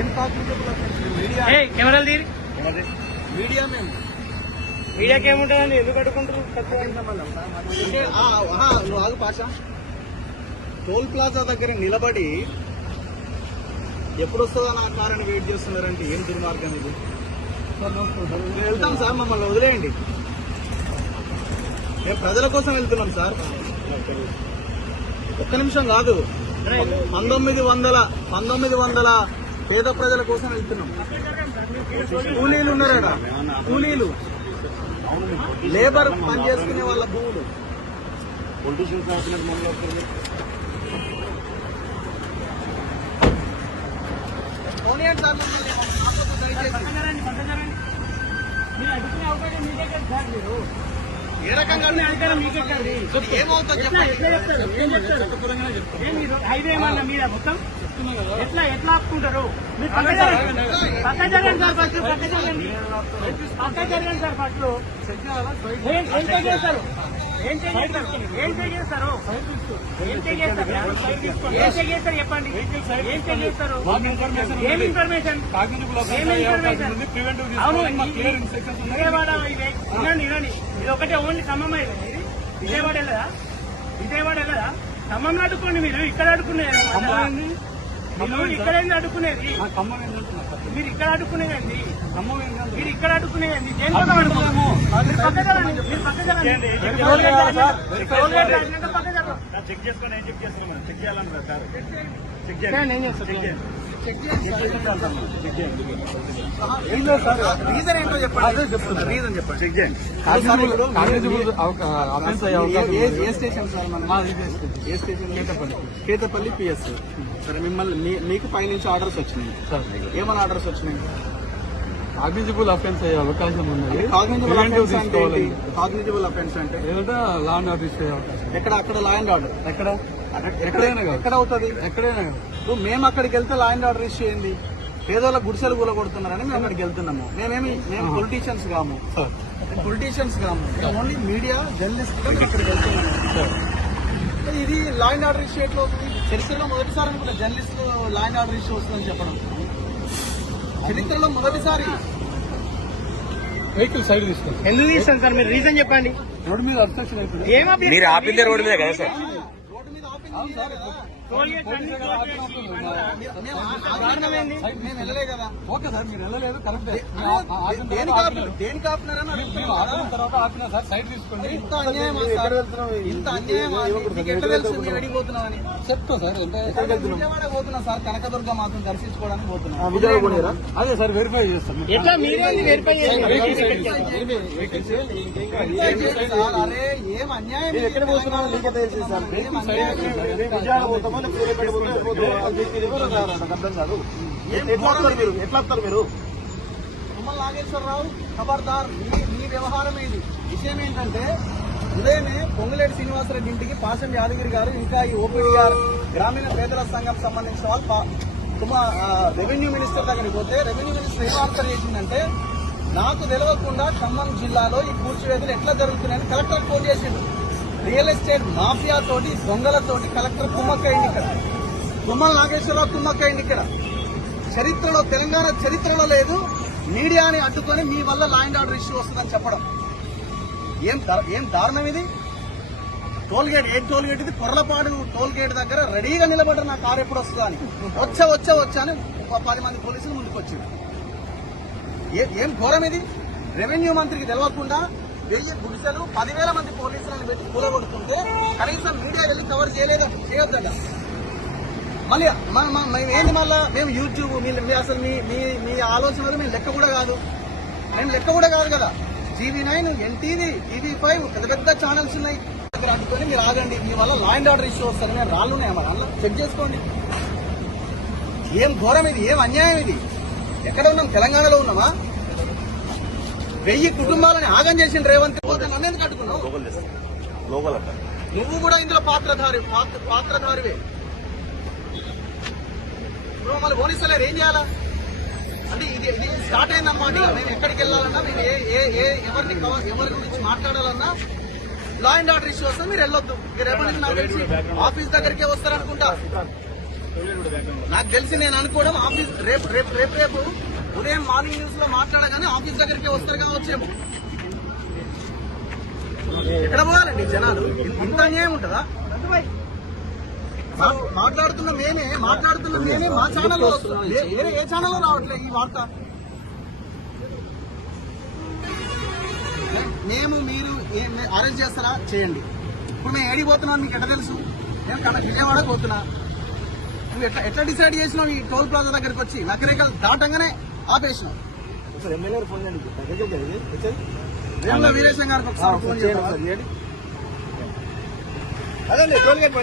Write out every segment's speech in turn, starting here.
ఏం కాకుండా మీడియా కెమెరాలు తీరి మీడియా మేము మీడియాకి ఏముంటుందండి? ఎందుకు అడుగుకుంటారు? నువ్వు ఆగు పాష. టోల్ ప్లాజా దగ్గర నిలబడి ఎప్పుడు వస్తుందో నా కారణం వెయిట్ చేస్తున్నారంటే ఏం దుర్మార్గం ఇది? వెళ్తాం సార్, మమ్మల్ని వదిలేయండి. మేము ప్రజల కోసం వెళ్తున్నాం సార్. ఒక్క నిమిషం కాదు, 1900 పేద ప్రజల కోసం వెళ్తున్నాం. కూలీలు ఉన్నారట, కూలీలు లేబర్ పని చేసుకునే వాళ్ళ భూములు. పొలిటీషియన్స్ ఏ రకంగా హైవే ఏమన్నా మీద మొత్తం ఎట్లా ఆపుకుంటారు? మీరు పక్క జరగండి సార్, ఫస్ట్ పక్క జరగండి సార్. ఫస్ట్ ఏం చేస్తారు? చెప్పండి. ఏం చేస్తారు? ఏం ఇన్ఫర్మేషన్? అవును, విజయవాడ వినండి, ఇది ఒకటే ఓన్లీ ఖమ్మం అయితే విజయవాడ వెళ్ళదా? ఖమ్మంలో అడుక్కోండి. మీరు ఇక్కడ అడుక్కునేది, మీరు ఇక్కడ ఏంది అడుక్కునేది? మీరు ఇక్కడ అడుక్కునేదండి, మీరు ఇక్కడ అడుక్కునేదండి. దేనికోసం అడుగుతాము? పక్క జరగండి, మీరు పక్క జరగండి. చెక్ చేసుకొని ఏం చెక్ చేస్తున్నాం? చెక్ చేయాలన్నా సార్, చెక్ చేయండి. ఏం చేస్తారు? రీజన్ ఏంటో చెప్పండి. రీజన్ చెప్పండి. చెక్ చేయండి. ఏ స్టేషన్ సార్? ఏ స్టేషన్? కేతపల్లి పిఎస్. సరే, మిమ్మల్ని మీకు పైనుంచి ఆర్డర్స్ వచ్చినాయి సార్. ఏమైనా ఆర్డర్స్ వచ్చినాయి? కాగ్నిజిబుల్ అఫెన్స్ అయ్యే అవకాశం ఉన్నది. కాగ్నిజిబుల్ అఫెన్స్ అంటే లా అండ్ ఆర్డర్ ఇచ్చే అవకాశం. అక్కడ లా అండ్ ఆర్డర్ ఎక్కడ అవుతుంది? ఎక్కడైనా మేము అక్కడికి వెళ్తే లా అండ్ ఆర్డర్ ఇష్యూ ఏంది? పేదోళ్ళ గుడిసెలు కూలగొడుతున్నారని మేము అక్కడికి వెళ్తున్నాము. మేము పొలిటీషియన్స్ కాము, ఓన్లీ మీడియా జర్నలిస్ట్ ఇక్కడికి వెళ్తున్నాము. ఇది లా అండ్ ఆర్డర్ ఇష్యూ ఎట్లా అవుతుంది? చరిత్రలో మొదటిసారి అనుకుంటా journalist law and order issue వస్తుందని చెప్పడం. చరిత్రలో మొదటిసారి. వెహికల్ సైడ్ తీసుకోండి. ఎందుకు తీస్తాను సార్? మీరు రీజన్ చెప్పండి. రోడ్డు మీద అబ్స్ట్రక్షన్ అయిపోయింది. మీరు ఆపిందే రోడ్డు మీద కదా సార్? రోడ్డు మీద ఆపింది మేము వెళ్ళలే కదా. ఓకే సార్, మీరు వెళ్ళలేదు, కరెక్టే. దేనికి ఆపినారని ఆపిన తర్వాత ఆపినా సార్, సైడ్ తీసుకోండి. ఇంత అన్యాయం, ఇంత అన్యాయం ఎట్లా తెలుసు మీరు అడిగిపోతున్నామని? చెప్తా సార్. విజయవాడ పోతున్నాం సార్, కనకదుర్గ మాత్రం దర్శించుకోవడానికి పోతున్నాం. అదే సార్, వెరిఫై చేస్తాం. ఎట్లా మీరే వెరిఫై చేస్తారు? అరే ఏం అన్యాయం! ఎక్కడ పోతున్నామో నీకే తెలిసి సార్. విజయవాడ పోతామో అర్థం కాదు. ఎట్లా వస్తారు మీరు? తుమ్మల నాగేశ్వరరావు ఖబర్దార్, మీ వ్యవహారం ఏది? విషయం ఏంటంటే, ఉదయమే పొంగులేటి శ్రీనివాసరెడ్డి ఇంటికి పాశం యాదగిరి గారు, ఇంకా ఈ ఓపీడీఆర్ గ్రామీణ పేదల సంఘం సంబంధించిన వాళ్ళు రెవెన్యూ మినిస్టర్ దగ్గరికి పోతే, రెవెన్యూ మినిస్టర్ ఏం ఆన్సర్ చేసిందంటే, నాకు తెలియకుండా ఖమ్మం జిల్లాలో ఈ కూల్చివేతలు ఎట్లా జరుగుతున్నాయని కలెక్టర్ ఫోన్ చేసిండు. రియల్ ఎస్టేట్ మాఫియా తోటి, దొంగలతోటి కలెక్టర్ కుమ్మక్కైంది. ఇక్కడ తుమ్మల నాగేశ్వరరావు కుమ్మక్కైంది. ఇక్కడ చరిత్రలో, తెలంగాణ చరిత్రలో లేదు మీడియాని అడ్డుకొని మీ వల్ల లా అండ్ ఆర్డర్ ఇష్యూ వస్తుందని చెప్పడం. ఏం దారుణం ఇది? టోల్గేట్, ఏం టోల్గేట్ ఇది? కొర్లపాడు టోల్గేట్ దగ్గర రెడీగా నిలబడ్డారు, నా కారు ఎప్పుడు వస్తుందా అని. వచ్చా అని 10 మంది పోలీసులు ముందుకు వచ్చారు. ఏం ఘోరం ఇది? రెవెన్యూ మంత్రికి తెలవకుండా 1000 గుడిసెలు 10,000 మంది పోలీసులను పెట్టి కూలగొడుతుంటే కనీసం మీడియా వెళ్ళి కవర్ చేయొద్దట. మళ్ళీ ఏంది? మేము యూట్యూబ్, అసలు మీ ఆలోచనలు మేము లెక్క కూడా కాదు కదా. TV9, NTV, TV5 పెద్ద ఛానల్స్ ఉన్నాయి. దగ్గర అడ్డుకొని మీరు ఆగండి, మీ వల్ల లా అండ్ ఆర్డర్ ఇష్యూ వస్తారు. నేను రాళ్ళు ఉన్నాయా మరి? అందులో చెక్ చేసుకోండి. ఏం ఘోరం ఇది? ఏం అన్యాయం ఇది? ఎక్కడ ఉన్నాం? తెలంగాణలో ఉన్నామా? 1000 కుటుంబాలని ఆగం చేసిన రేవంత్ నన్ను ఎందుకు అడ్డుకున్నావు? నువ్వు కూడా ఇందులో పాత్రధారివే. నువ్వు మళ్ళీ పోలీసులేరు, ఏం చేయాలా? అంటే ఇది స్టార్ట్ అయిందన్నమాట. మేము ఎక్కడికి వెళ్ళాలన్నా, మేము ఎవరి గురించి మాట్లాడాలన్నా లా అండ్ ఆర్డర్ ఇష్యూ వస్తే మీరు వెళ్ళొద్దు. మీరు ఎప్పటి నుంచి నాకు తెలిసి ఆఫీస్ దగ్గరికే వస్తారనుకుంటా. నాకు తెలిసి నేను అనుకోవడం ఆఫీస్ రేపు ఉదయం మార్నింగ్ న్యూస్ లో మాట్లాడగానే ఆఫీస్ దగ్గరికి వస్తారు కావచ్చేమో. ఎక్కడ పోవాలండి జనాలు? ఇంత అన్యాయం ఉంటుందా? మాట్లాడుతున్న మేమే మా ఛానల్లో వస్తుంది, వేరే ఏ ఛానల్లో రావట్లేదు ఈ వార్త. మీరు అరెస్ట్ చేస్తారా? చేయండి. ఇప్పుడు మేము ఏడిపోతున్నాను మీకు ఎట్లా తెలుసు? నేను విజయవాడకు పోతున్నా. నువ్వు ఎట్లా డిసైడ్ చేసినావు? ఈ టోల్ ప్లాజా దగ్గరికి వచ్చి నకరేకలు దాటంగానే ఆపేసినావు. ఎమ్మెల్యే ఫోన్ చేయండి, వీరేశం గారికి ఒకసారి ఫోన్ చేయండి. అదే టోల్ గేట్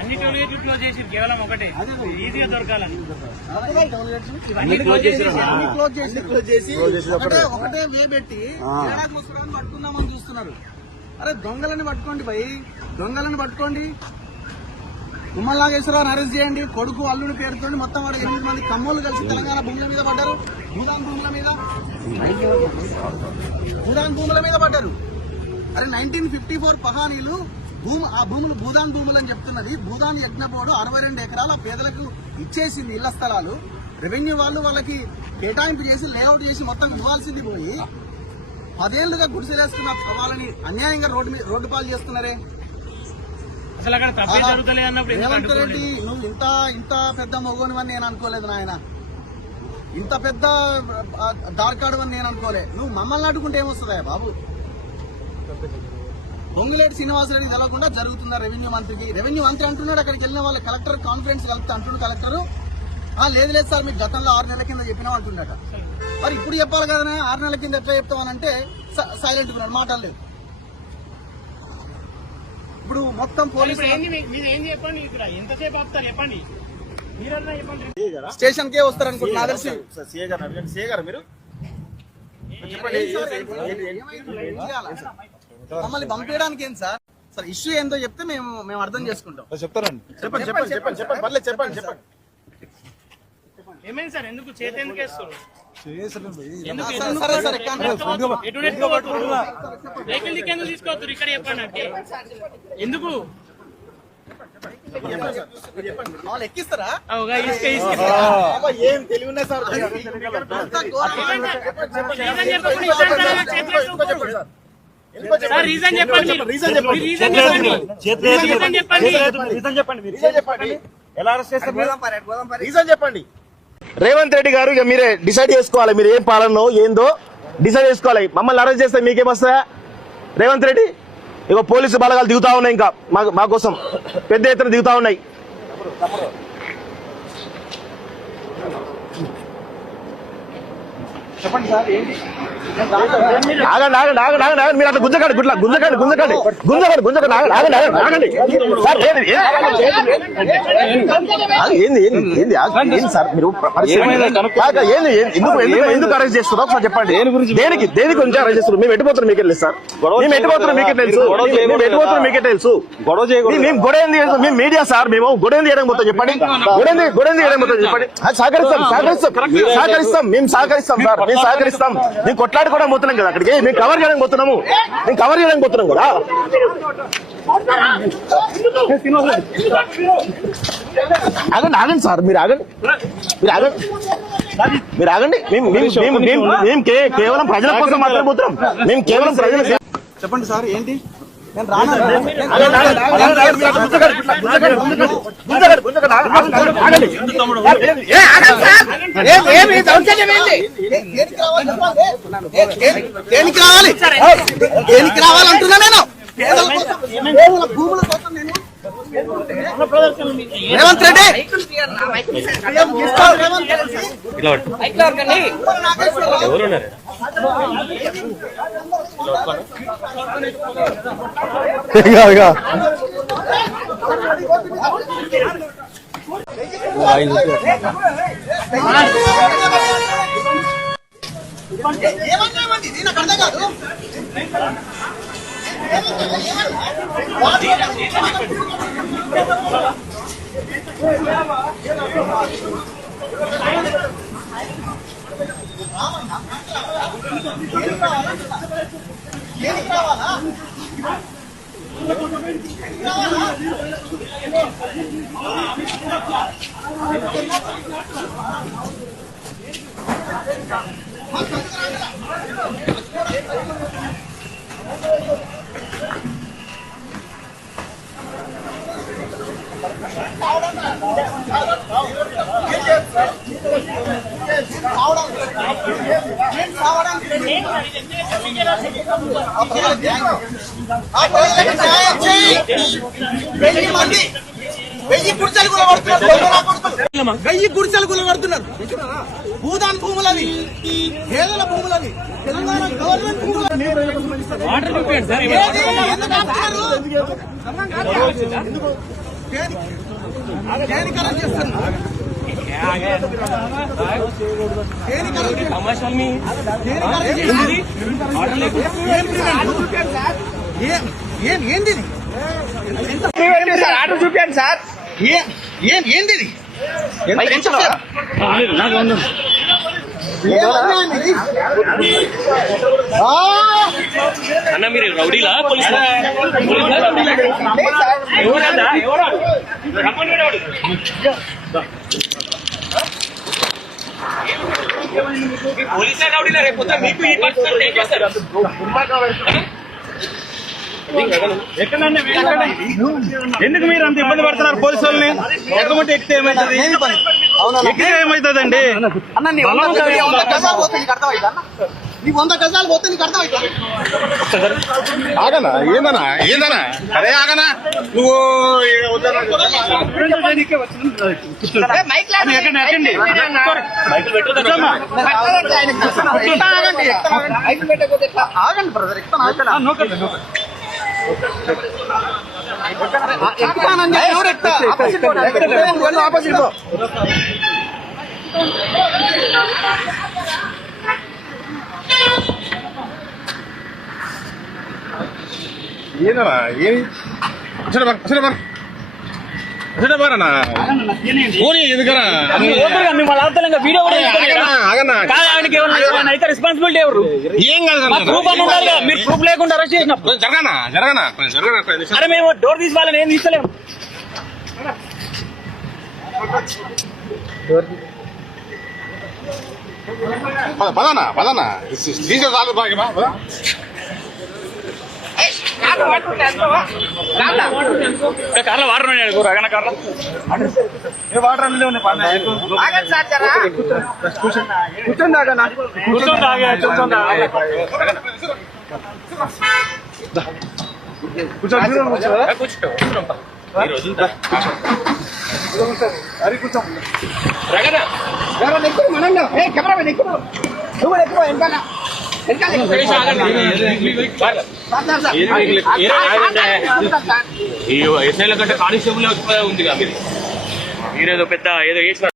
అన్ని టోల్ గేట్ క్లోజ్ చేసి కేవలం ఒకటే ఈజీగా దొరకాలని ఒకటే వే పెట్టి ఏడాది ముసుగుని పట్టుకుందామని చూస్తున్నారు. అరే దొంగలని పట్టుకోండి భయ్, దొంగలను పట్టుకోండి. ఉమ్మల నాగేశ్వరరావుని అరెస్ట్ చేయండి. కొడుకు అల్లుడి పేరుతో మొత్తం వాడు 8 మంది కమ్మోళ్ళు కలిసి తెలంగాణ భూముల మీద పడ్డారు. భూదాన్ భూముల మీద పడ్డారు. అరే 1954 పహానీలు ఆ భూములు భూదాన్ భూములు అని చెప్తున్నది. భూదాన్ యజ్ఞ బోర్డు 62 ఎకరాలు ఆ పేదలకు ఇచ్చేసింది ఇళ్ల స్థలాలు. రెవెన్యూ వాళ్ళు వాళ్ళకి కేటాయింపు చేసి లేఅవుట్ చేసి మొత్తం ఇవ్వాల్సింది పోయి 10 ఏళ్లుగా గుడిసెలేస్తున్న వాళ్ళని అన్యాయంగా రోడ్డు పాలు చేస్తున్నారే. అసలు అక్కడ తప్పే జరుగుతలే అన్నప్పుడు రేవంత్ రెడ్డి నువ్వు ఇంత పెద్ద మొగోనివని నేను అనుకోలేదు నాయన. ఇంత పెద్ద దార్కాడు అని నేను అనుకోలే. నువ్వు మమ్మల్ని అడ్డుకుంటే ఏమొస్తుందా బాబు? పొంగులేటి శ్రీనివాసరెడ్డి తెలవకుండా జరుగుతుందా రెవెన్యూ మంత్రికి? రెవెన్యూ మంత్రి అంటున్నాడు అక్కడికి వెళ్ళిన వాళ్ళ కలెక్టర్ కాన్ఫరెన్స్ కలిపితే అంటున్నాడు కలెక్టర్, లేదు సార్ మీకు గతంలో 6 నెలల కింద చెప్పినా అంటున్నాడు. మరి ఇప్పుడు చెప్పాలి కదా, 6 నెలల కింద ఎట్లా చెప్తామనంటే సైలెంట్ గా మాటలు లేదు. ఇప్పుడు మొత్తం పోలీసు ఎంతసేపు ఆపుతారు చెప్పండి, స్టేషన్ కే వస్తారు అనుకుంటున్నా తెలిసి. మీరు మమ్మల్ని పంపించడానికి ఏం సార్? సార్ ఇష్యూ ఏందో చెప్తే మేము అర్థం చేసుకుంటాం. చెప్పండి. ఏమైంది సార్? ఎందుకు చేతి ఎందుకు వేస్తారు? వెహికల్ దిక్కేందుకు తీసుకోవద్దు ఇక్కడ చెప్పండి అంటే ఎందుకు ఎక్కిస్తారా? ఏం తెలివి ఉన్నాయి సార్. రీజన్ చెప్పండి. ఎలా అరెస్ట్ చేస్తారు? రీజన్ చెప్పండి. రేవంత్ రెడ్డి గారు ఇక మీరే డిసైడ్ చేసుకోవాలి. మీరు ఏం పాలనో ఏందో డిసైడ్ చేసుకోవాలి. మమ్మల్ని అరెస్ట్ చేస్తే మీకేమొస్తాయా? రేవంత్ రెడ్డి ఇక పోలీసు బలగాలు దిగుతా ఉన్నాయి, ఇంకా మా కోసం పెద్ద ఎత్తున దిగుతా ఉన్నాయి. చెప్పండి సార్ ఏంటి? ఆగండి మీరు అట్లా గుంజకండి ఏంది సార్ మీరు ఎందుకు అరెస్ట్ చేస్తున్నారు ఒకసారి చెప్పండి. దేని గురించి అరెస్ట్ చేస్తున్నారు? మేము ఎట్టిపోతున్నాం మీకే తెలుసు సార్. మేము ఎట్టిపోతున్నాం మీకే తెలుసు. మేము గొడవ ఏంది? మేము మీడియా సార్. మేము గొడవ ఏంది చేయడం మొత్తం చెప్పండి. గొడవ చేయడం మొత్తం చెప్పండి. సహకరిస్తాం మేము సహకరిస్తాం సార్. మేము సహకరిస్తాం. మేము కొట్లాడి కూడా పోతున్నాం కదా అక్కడికి. మేము కవర్ చేయడానికి పోతున్నాం కదా. ఆగండి సార్. మీరు ఆగండి. మేము కేవలం ప్రజల కోసం మాత్రమే పోతున్నాం. మేము కేవలం ప్రజల. చెప్పండి సార్ ఏంటి? నేను దేనికి రావాలంటున్నా నేను. భూముల కోసం నేను రేవంత్ రెడ్డి ఏమన్నామండి? నాకు అర్థం కాదు. వెయ్యి గుడిసెలు కూలబడుతున్నారు. భూదాన్ భూములవి, పేదల భూములవి, తెలంగాణ గవర్నమెంట్ భూములని దేనికరం చేస్తున్నారు. ఏంది ఆర్డర్ చూపించండి సార్. ఏంది అన్న మీరు రౌడీలా పోలీసులా? పోలీసులా రౌడీలా? రేపు మీకు ఈ పరిస్థితులు ఏం చేస్తారు? ఎందుకు మీరు అంత ఇబ్బంది పడుతున్నారు పోలీసు వాళ్ళని? ఎక్కమంటే ఎక్కితే ఏమవుతుంది? ఎక్కితే ఏమవుతుందండి? అన్న నీ 100 గజాలు పోతే నీకు అర్థమవుతుందా? నీ 100 గజాలు పోతే నీకు అర్థమవుతుంది. ఆగనా ఏందనా అరే ఆగనా నువ్వు ఆగండి బ్రదర్, ఎక్కుతానని ఎవరు ఎక్కుతా? ఆపోజిట్ ఏందనా ఏమి రెస్పాన్సిబిలిటీ ఎవరు? ఏం కాదు ప్రూఫ్ అని ఉండాలి కదా. మీరు ప్రూఫ్ లేకుండా అరెస్ట్ చేసినప్పుడు జరగనా అరే మేము డోర్ తీసి వాళ్ళని ఏం తీస్తలేము. పదనా తీసే చాలు బాగా కార్లో వాటర్ ఉన్నాడు రగన కార్లో వాటర్ అందులో ఎస్ఐల కంటే కానిస్టేబుల్ ఉంది కదా. మీరేదో పెద్ద ఏదో చేసిన